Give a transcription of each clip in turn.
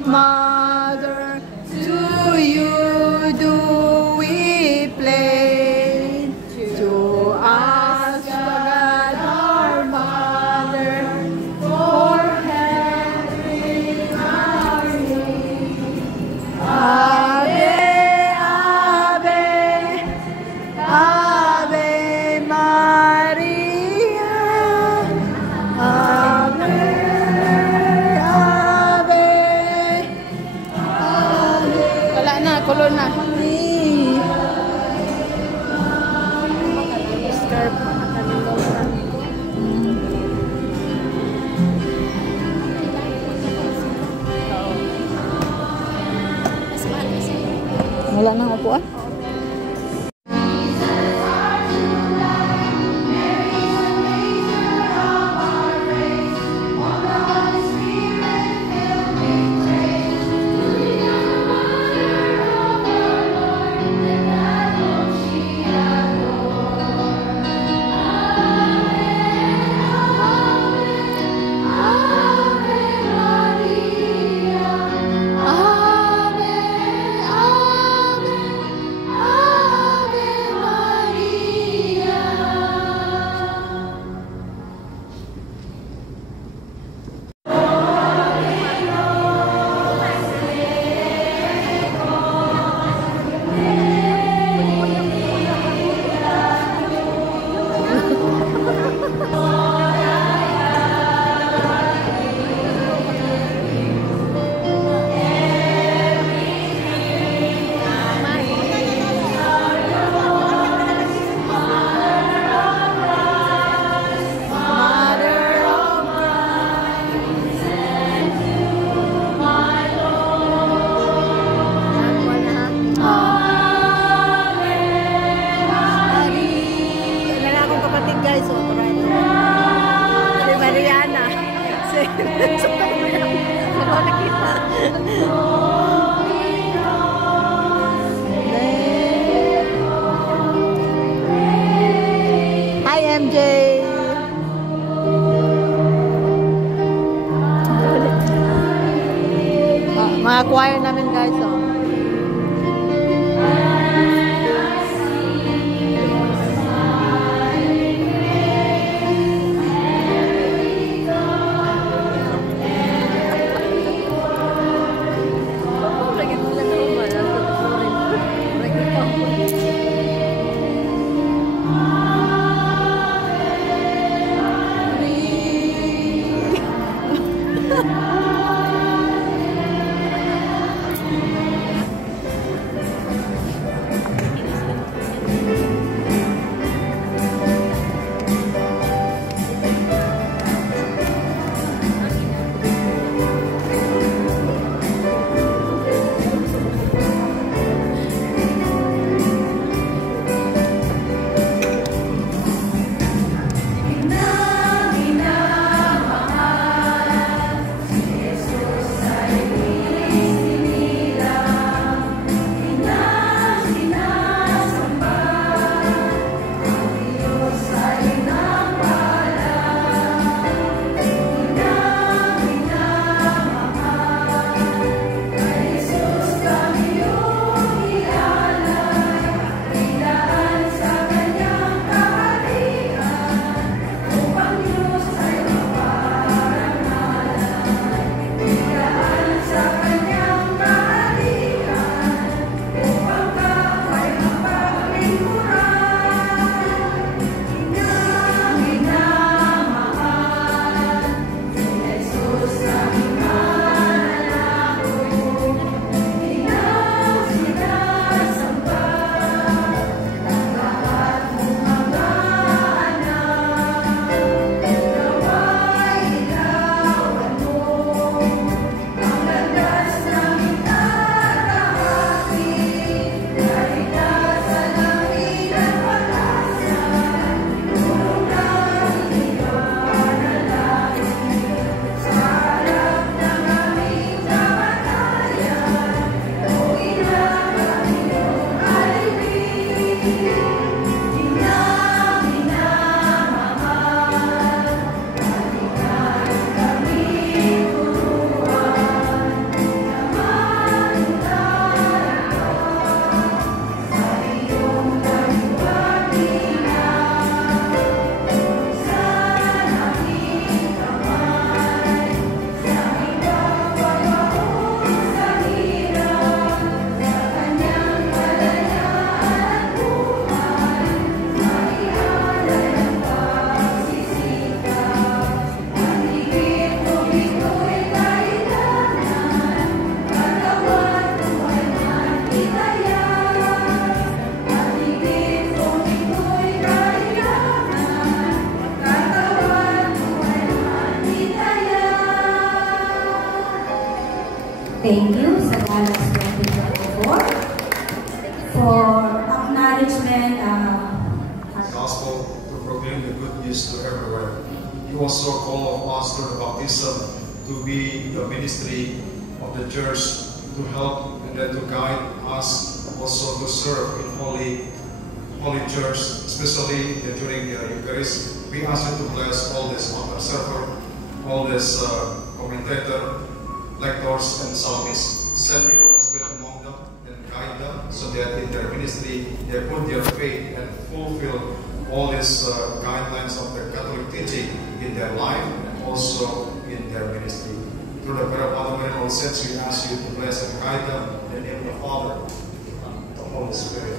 Sweet Mother, to you do we play. To us, God our Mother, for heaven our name. Ave, Ave, Ave Maria. Ave, Ave, Ave. Wala na, kulon na. Wala nang upuan. Hi MJ. Mga choir namin guys, oh. Thank you sa Galas 2024 for acknowledgement. Gospel to proclaim the good news to everywhere. He also called us through the baptism to be the ministry of the church, to help and then to guide us also to serve in Holy Church, especially during the Eucharist. We ask you to bless all this altar server, all this commentator, lectors, and psalmists. Send your Holy Spirit among them and guide them so that in their ministry they put their faith and fulfill all these guidelines of the Catholic teaching in their life and also in their ministry. Through the prayer of Father, Mary, and all saints, we ask you to bless and guide them in the name of the Father, the Holy Spirit.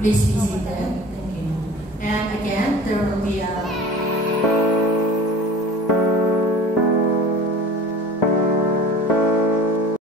Please be seated. Thank you. And again,